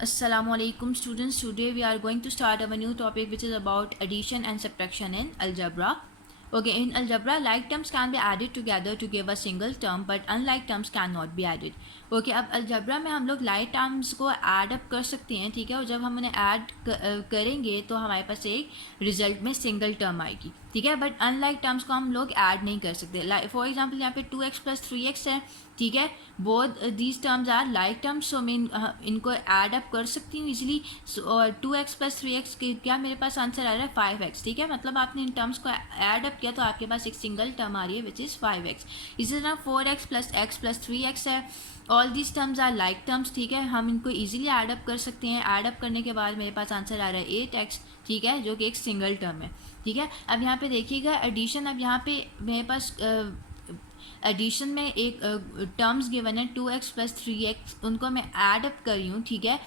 Assalamualaikum students. Today we are going to start our new topic which is about addition and subtraction in algebra. Okay, in algebra like terms can be added together to give a single term but unlike terms cannot be added. Okay, अब algebra में हम लोग like terms को add up कर सकते हैं, ठीक है, और जब हम उन्हें add करेंगे तो हमारे पास एक result में single term आएगी, ठीक है, बट unlike terms को हम लोग add नहीं कर सकते. For example यहाँ पे 2x प्लस 3x है, ठीक है, both these terms are like terms, so मैं इनको ऐड अप कर सकती हूँ इजीली. और 2x प्लस 3x क्या मेरे पास आंसर आ रहा है 5x, ठीक है, मतलब आपने इन टर्म्स को ऐड अप किया तो आपके पास एक सिंगल टर्म आ रही है विच इज़ 5x. इसी तरह 4x plus x plus 3x है. All these terms are like terms, ठीक है, हम इनको ईजिली ऐड अप कर सकते हैं. ऐड अप करने के बाद मेरे पास आंसर आ रहा है 8x, ठीक है, जो कि एक सिंगल टर्म है, ठीक है. अब यहाँ पे देखिएगा एडिशन. अब यहाँ पे मेरे पास एडिशन में एक टर्म्स गिवन है 2x प्लस 3x, उनको मैं ऐड अप कर रही हूँ, ठीक है.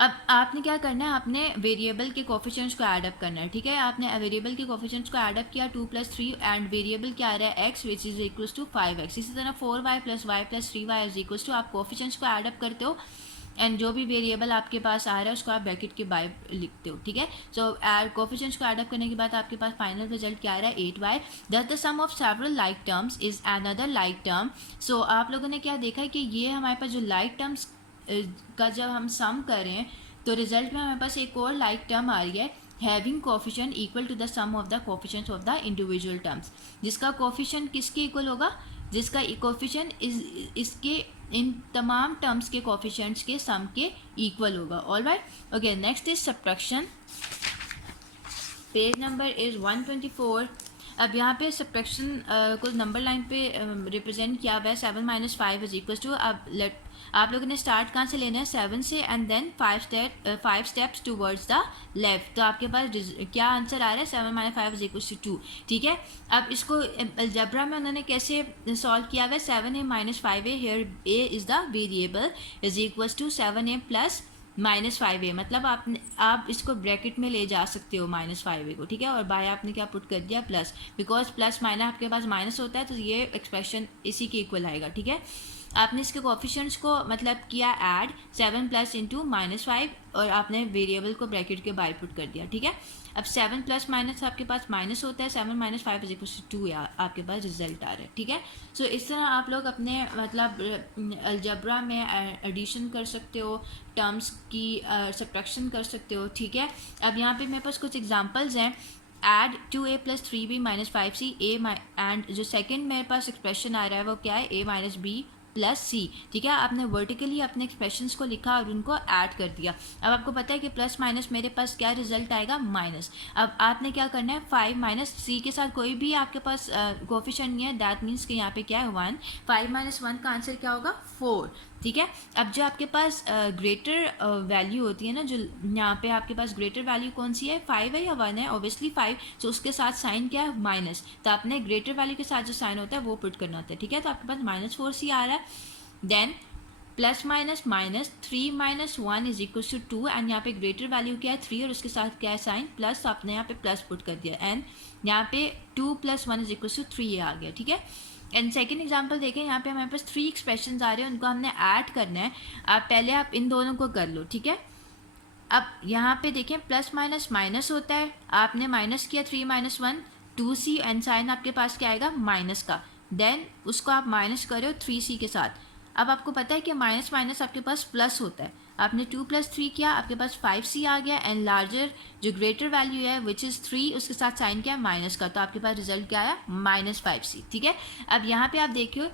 अब आपने क्या करना है, आपने वेरिएबल के कोफिशिएंट्स को ऐड अप करना है, ठीक है. आपने वेरिएबल के कोफिशिएंट्स को ऐड अप किया 2 प्लस 3 एंड वेरिएबल क्या आ रहा है x which is equals to 5x. इसी तरह 4y plus 3y is equals to, आप कोफिशिएंट्स को ऐड अप करते हो एंड जो भी वेरिएबल आपके पास आ रहा है उसको आप ब्रैकेट के बाहर लिखते हो, ठीक है. सो कोफिशिएंट्स को ऐड अप करने के बाद आपके पास फाइनल रिजल्ट क्या आ रहा है 8y. Thus the sum of several like terms is another like term. So आप लोगों ने क्या देखा है कि ये हमारे पास जो लाइक टर्म्स का जब हम सम करें तो रिजल्ट में हमारे पास एक और लाइक टर्म आ रही है having coefficient equal to the sum of the coefficients of the individual terms. जिसका कोफिशिएंट किसके इक्वल होगा, जिसका कोफिशिएंट इसके इन तमाम टर्म्स के कोफिशिएंट्स के सम के इक्वल होगा. Alright, okay. Next is subtraction. Page number is 124. अब यहाँ पे सब्ट्रैक्शन को नंबर लाइन पे रिप्रेजेंट किया हुआ है 7 माइनस 5 इज इक्वल टू. अब आप लोगों ने स्टार्ट कहाँ से लेना है 7 से and then 5 steps towards the left. तो आपके पास क्या आंसर आ रहा है 7 माइनस 5 इज इक्वल टू 2, ठीक है. अब इसको अलजेब्रा में उन्होंने कैसे सॉल्व किया हुआ है 7a minus 5a, here a is the variable, is equal to 7a plus -5a. मतलब आप इसको ब्रैकेट में ले जा सकते हो -5a को, ठीक है, और बाय आपने क्या पुट कर दिया प्लस, बिकॉज प्लस माइनस आपके पास माइनस होता है तो ये एक्सप्रेशन इसी के इक्वल आएगा, ठीक है. आपने इसके कोफिशिएंट्स को मतलब किया ऐड 7 प्लस इंटू -5 और आपने वेरिएबल को ब्रैकेट के बाहर पुट कर दिया, ठीक है. अब 7 प्लस माइनस आपके पास माइनस होता है, 7 माइनस 5 इज इक्वल टू 2 आपके पास रिजल्ट आ रहा है, ठीक है. सो इस तरह आप लोग अपने मतलब अलजेब्रा में एडिशन कर सकते हो, टर्म्स की सब्ट्रैक्शन कर सकते हो, ठीक है. अब यहाँ पे मेरे पास कुछ एग्जांपल्स हैं. Add 2a plus 3b minus 5c a and जो सेकंड मेरे पास एक्सप्रेशन आ रहा है वो क्या है a माइनस बी प्लस सी, ठीक है. आपने वर्टिकली अपने एक्सप्रेशंस को लिखा और उनको ऐड कर दिया. अब आपको पता है कि प्लस माइनस मेरे पास क्या रिजल्ट आएगा माइनस. अब आपने क्या करना है 5 माइनस सी के साथ कोई भी आपके पास कोफिशिएंट नहीं है, दैट मीन्स कि यहाँ पे क्या है 1. 5 माइनस 1 का आंसर क्या होगा 4, ठीक है. अब जो आपके पास ग्रेटर वैल्यू होती है ना, जो यहाँ पे आपके पास ग्रेटर वैल्यू कौन सी है 5 है या 1 है, ऑब्वियसली 5. तो उसके साथ साइन क्या है माइनस, तो आपने ग्रेटर वैल्यू के साथ जो साइन होता है वो पुट करना होता है, ठीक है. तो आपके पास -4c आ रहा है. Then plus minus minus 3 minus 1 is equal to 2 and यहाँ पे ग्रेटर वैल्यू क्या है 3 और उसके साथ क्या है साइन प्लस, तो आपने यहाँ पे प्लस पुट कर दिया एंड यहाँ पे 2 प्लस 1 इज इक्वल टू 3 आ गया, ठीक है. एंड सेकेंड एग्जाम्पल देखें, यहाँ पे हमारे पास 3 एक्सप्रेशन आ रहे हैं, उनको हमने ऐड करना है. आप इन दोनों को कर लो, ठीक है. अब यहाँ पे देखें प्लस माइनस माइनस होता है, आपने माइनस किया 3 माइनस 1 2c एंड साइन आपके पास क्या आएगा माइनस का. देन उसको आप माइनस करो 3c के साथ. अब आपको पता है कि माइनस माइनस आपके पास प्लस होता है, आपने 2 प्लस 3 किया, आपके पास 5c आ गया एंड लार्जर जो ग्रेटर वैल्यू है विच इज़ 3 उसके साथ साइन क्या है माइनस का, तो आपके पास रिजल्ट क्या आया -5c, ठीक है. अब यहाँ पे आप देखियो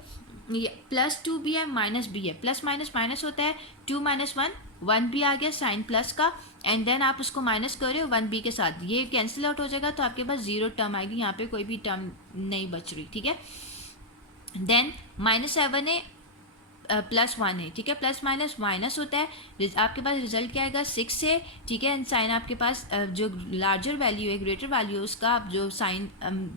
+2 भी है माइनस भी है, प्लस माइनस माइनस होता है 2 माइनस 1 भी आ गया साइन प्लस का एंड देन आप उसको माइनस कर रहे हो 1b के साथ, ये कैंसिल आउट हो जाएगा तो आपके पास 0 टर्म आएगी, यहाँ पे कोई भी टर्म नहीं बच रही, ठीक है. देन -7 है प्लस 1 है, ठीक है, प्लस माइनस माइनस होता है, आपके पास रिजल्ट क्या आएगा 6 है, ठीक है. एंड साइन आपके पास जो लार्जर वैल्यू है ग्रेटर वैल्यू है उसका आप जो साइन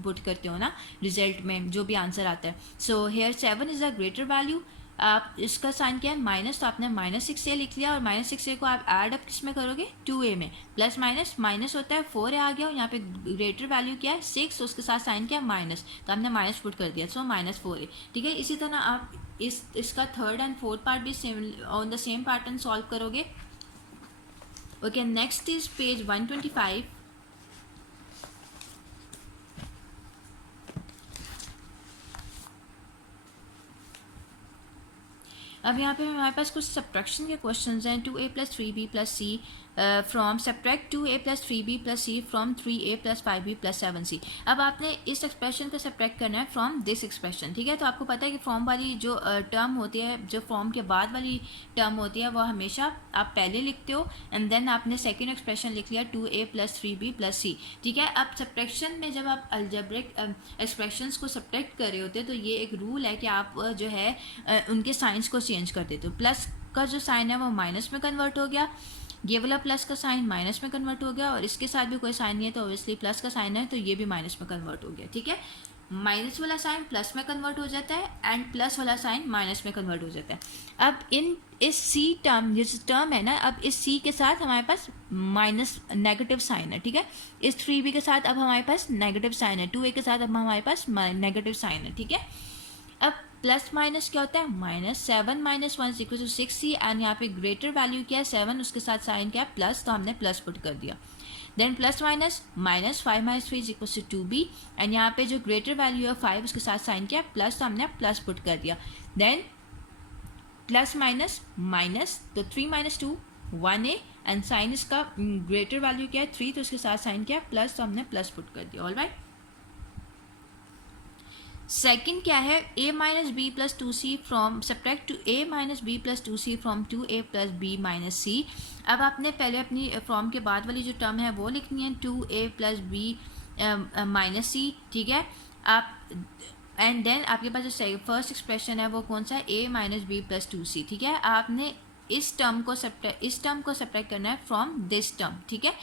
पुट करते हो ना रिजल्ट में जो भी आंसर आता है. So here 7 is a greater value, आप इसका साइन क्या है माइनस, तो आपने -6a लिख लिया और -6a को आप ऐड अप किस में करोगे 2a में, प्लस माइनस माइनस होता है 4 आ गया और यहाँ पे ग्रेटर वैल्यू क्या है 6, उसके साथ साइन क्या है माइनस, तो आपने माइनस पुट कर दिया, सो -4a, ठीक है. इसी तरह आप इसका थर्ड एंड फोर्थ पार्ट भी same on the same pattern solve करोगे. Okay, next is page 125. अब यहाँ पे हमारे पास कुछ सब्ट्रैक्शन के क्वेश्चंस हैं. 2a + 3b + c from subtract 2a + 3b + c from 3a + 5b + 7c. अब आपने इस एक्सप्रेशन को सब्ट्रैक्ट करना है फ्रॉम दिस एक्सप्रेशन. ठीक है, तो आपको पता है कि फॉर्म वाली जो टर्म होती है, जो फॉर्म के बाद वाली टर्म होती है, वो हमेशा आप पहले लिखते हो एंड देन आपने सेकेंड एक्सप्रेशन लिख लिया 2a + 3b + c. ठीक है, अब सब्ट्रैक्शन में जब आप अलजेब्रिक एक्सप्रेशंस को सब्ट्रैक्ट कर रहे होते हैं तो ये एक रूल है कि आप जो है उनके साइंस को चेंज कर देते हो. प्लस का जो साइन है वो माइनस में कन्वर्ट हो गया, ये वाला प्लस का साइन माइनस में कन्वर्ट हो गया, और इसके साथ भी कोई साइन नहीं है तो ऑब्वियसली प्लस का साइन है तो ये भी माइनस में कन्वर्ट हो गया. ठीक है, माइनस वाला साइन प्लस में कन्वर्ट हो जाता है एंड प्लस वाला साइन माइनस में कन्वर्ट हो जाता है. अब इस सी टर्म, ये टर्म है ना, अब इस सी के साथ हमारे पास माइनस नेगेटिव साइन है. ठीक है, इस 3b के साथ अब हमारे पास नेगेटिव साइन है, 2a के साथ अब हमारे पास नेगेटिव साइन है. ठीक है, अब प्लस माइनस क्या होता है, -7 - 1 = 6c एंड यहाँ पे ग्रेटर वैल्यू क्या है 7, उसके साथ साइन क्या है प्लस, तो हमने प्लस पुट कर दिया. Then plus minus -5 - 3 = 2b and यहाँ पे जो ग्रेटर वैल्यू है 5, उसके साथ साइन क्या है प्लस, तो हमने प्लस पुट कर दिया. देन प्लस माइनस माइनस, तो 3 - 2 1a एंड साइन इसका ग्रेटर वैल्यू क्या है 3, तो उसके साथ साइन क्या है प्लस, तो हमने प्लस पुट कर दिया. ऑलराइट, सेकेंड क्या है, a - b + 2c from subtract to a - b + 2c from 2a + b - c. अब आपने पहले अपनी फ्रॉम के बाद वाली जो टर्म है वो लिखनी है 2a + b - c. ठीक है, आप एंड देन आपके पास जो फर्स्ट एक्सप्रेशन है वो कौन सा है, a - b + 2c. ठीक है, आपने इस टर्म को सब्ट्रैक्ट करना है फ्रॉम दिस टर्म. ठीक है,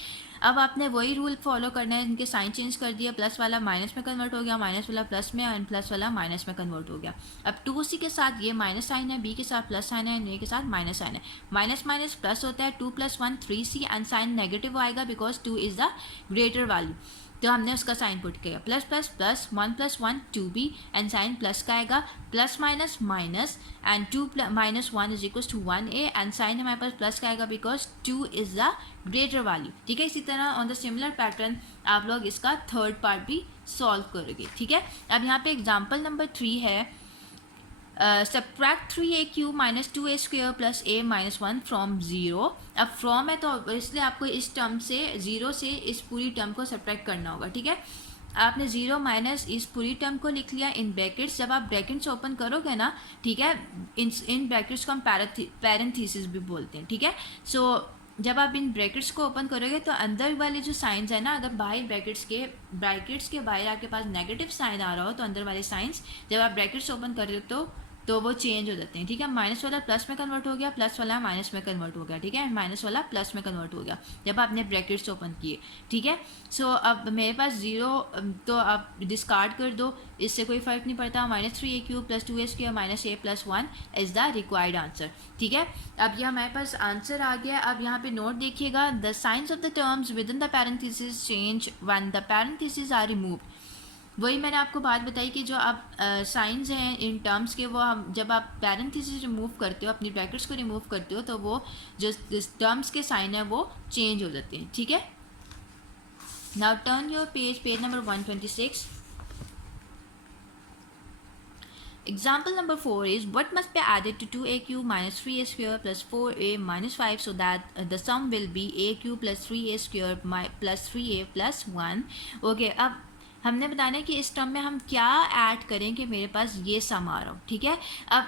अब आपने वही रूल फॉलो करना है, इनके साइन चेंज कर दिया, प्लस वाला माइनस में कन्वर्ट हो गया, माइनस वाला प्लस में एंड प्लस वाला माइनस में कन्वर्ट हो गया. अब 2c के साथ ये माइनस साइन है, b के साथ प्लस साइन है, ए के साथ माइनस साइन है. माइनस माइनस प्लस होता है, 2 + 1 3c एंड साइन नेगेटिव आएगा because 2 is the greater value, तो हमने उसका साइन पुट किया. Plus plus plus 1 + 1 2b and sign plus का आएगा, plus minus minus and 2 - 1 = 1a and sign हमारे पास प्लस का आएगा because 2 is the greater value. ठीक है, इसी तरह ऑन द सिमिलर पैटर्न आप लोग इसका थर्ड पार्ट भी सॉल्व करोगे. ठीक है, अब यहाँ पे एग्जाम्पल नंबर 3 है, subtract 3aq - 2a² + a - 1 from 0. अब फ्रॉम है तो इसलिए आपको इस टर्म से 0 से इस पूरी टर्म को सब्ट्रैक्ट करना होगा. ठीक है, आपने 0 माइनस इस पूरी टर्म को लिख लिया इन ब्रैकेट्स. जब आप ब्रैकेट्स ओपन करोगे ना, ठीक है, इन ब्रैकेट्स को हम पैरेंथेसिस भी बोलते हैं. ठीक है, सो जब आप इन ब्रैकेट्स को ओपन करोगे तो अंदर वाले जो साइंस है ना, अगर बाहर ब्रैकेट्स के बाहर आपके पास नेगेटिव साइन आ रहा हो तो अंदर वाले साइंस जब आप ब्रैकेट्स ओपन कर रहे हो तो वो चेंज हो जाते हैं. ठीक है, माइनस वाला प्लस में कन्वर्ट हो गया, प्लस वाला माइनस में कन्वर्ट हो गया. ठीक है, माइनस वाला प्लस में कन्वर्ट हो गया जब आपने ब्रैकेट्स ओपन किए. ठीक है, सो अब मेरे पास 0 तो आप डिस्कार्ड कर दो, इससे कोई फ़र्क नहीं पड़ता. -3aq + 2a² - a + 1 is the required answer. ठीक है, अब ये हमारे पास आंसर आ गया. अब यहाँ पे नोट देखिएगा, the signs of the terms within the parenthesis change when the parenthesis are removed. वही मैंने आपको बात बताई कि जो आप साइंस हैं इन टर्म्स के, वो हम जब आप पैरेंथेसिस रिमूव करते हो, अपनी ब्रैकेट्स को रिमूव करते हो, तो वो जो टर्म्स के साइन है वो चेंज हो जाते हैं. ठीक है, now turn your page number 126. Example number 4 is what must be added to 2aq - 3a² + 4a - 5 so that the sum will be aq + 3a² + 3a + 1. Okay, अब हमने बताना है कि इस टर्म में हम क्या ऐड करें कि मेरे पास ये सम आ रहा हो. ठीक है, अब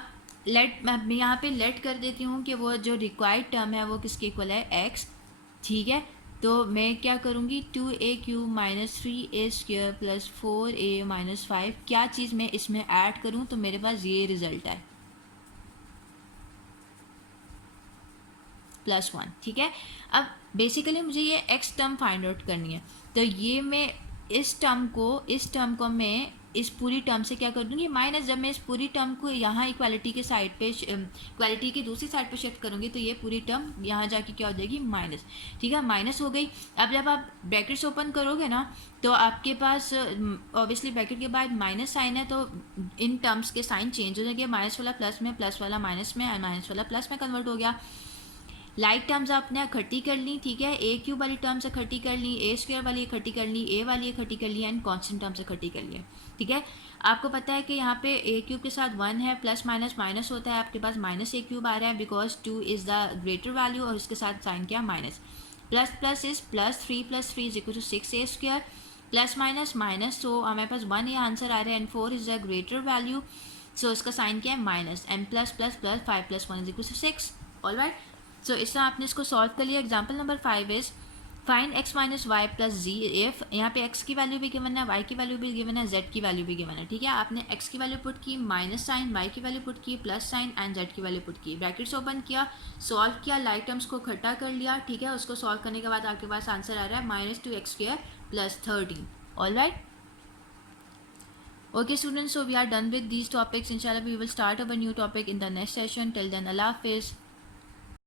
मैं यहाँ पे लेट कर देती हूँ कि वो जो रिक्वायर्ड टर्म है वो किसके इक्वल है, x. ठीक है, तो मैं क्या करूँगी, 2aq - 3a² + 4a - 5 क्या चीज़ मैं इसमें ऐड करूँ तो मेरे पास ये रिज़ल्ट है +1. ठीक है, अब बेसिकली मुझे ये x टर्म फाइंड आउट करनी है, तो ये मैं इस टर्म को मैं इस पूरी टर्म से क्या कर दूँगी माइनस. जब मैं इस पूरी टर्म को यहाँ इक्वालिटी के साइड पे इक्वालिटी की दूसरी साइड पे शिफ्ट करूँगी तो ये पूरी टर्म यहाँ जाके क्या हो जाएगी, माइनस. ठीक है, माइनस हो गई. अब जब आप ब्रैकेट्स ओपन करोगे ना तो आपके पास ऑब्वियसली ब्रैकेट के बाद माइनस साइन है, तो इन टर्म्स के साइन चेंज हो जाएंगे. माइनस वाला प्लस में, प्लस वाला माइनस में एंड माइनस वाला प्लस में कन्वर्ट हो गया. लाइक टर्म्स आपने इकट्ठी कर ली, ठीक है, ए क्यूब वाली टर्म्स इकट्ठी कर ली, ए स्क्वायर वाली इकट्ठी कर ली, ए वाली इकट्ठी कर ली एंड कांस्टेंट टर्म्स इकट्ठी कर लिए, ठीक है। आपको पता है कि यहाँ पे ए क्यूब के साथ 1 है, प्लस माइनस माइनस होता है, आपके पास माइनस ए क्यूब आ रहा है because 2 is the greater value और इसके साथ साइन क्या minus, plus plus is plus 3 is equal to 6 a square, plus minus minus, so हमारे पास 1 ये आंसर आ रहा है and 4 is the greater value, so इसका साइन क्या है minus, and plus plus plus 5 plus 1 is equal to 6। Alright, so इससे आपने इसको सॉल्व कर लिया। Example number 5 is find x minus y plus z if, यहाँ पे x की वैल्यू भी गिवन है, y की वैल्यू भी गिवन है, z की वैल्यू भी गिवन है, ठीक है। आपने x की वैल्यू पुट की, माइनस साइन, y की वैल्यू पुट की, प्लस साइन एंड z की वैल्यू पुट की, ब्रैकेट्स ओपन किया, सॉल्व किया, लाइक टर्म्स को इकट्ठा कर लिया, ठीक है। उसको सॉल्व करने के बाद आपके पास आंसर आ रहा है minus 2x square plus 13। Alright, okay students, so we are done with these topics. Inshallah we will start our new topic in the next session. Till then, Allah Hafiz.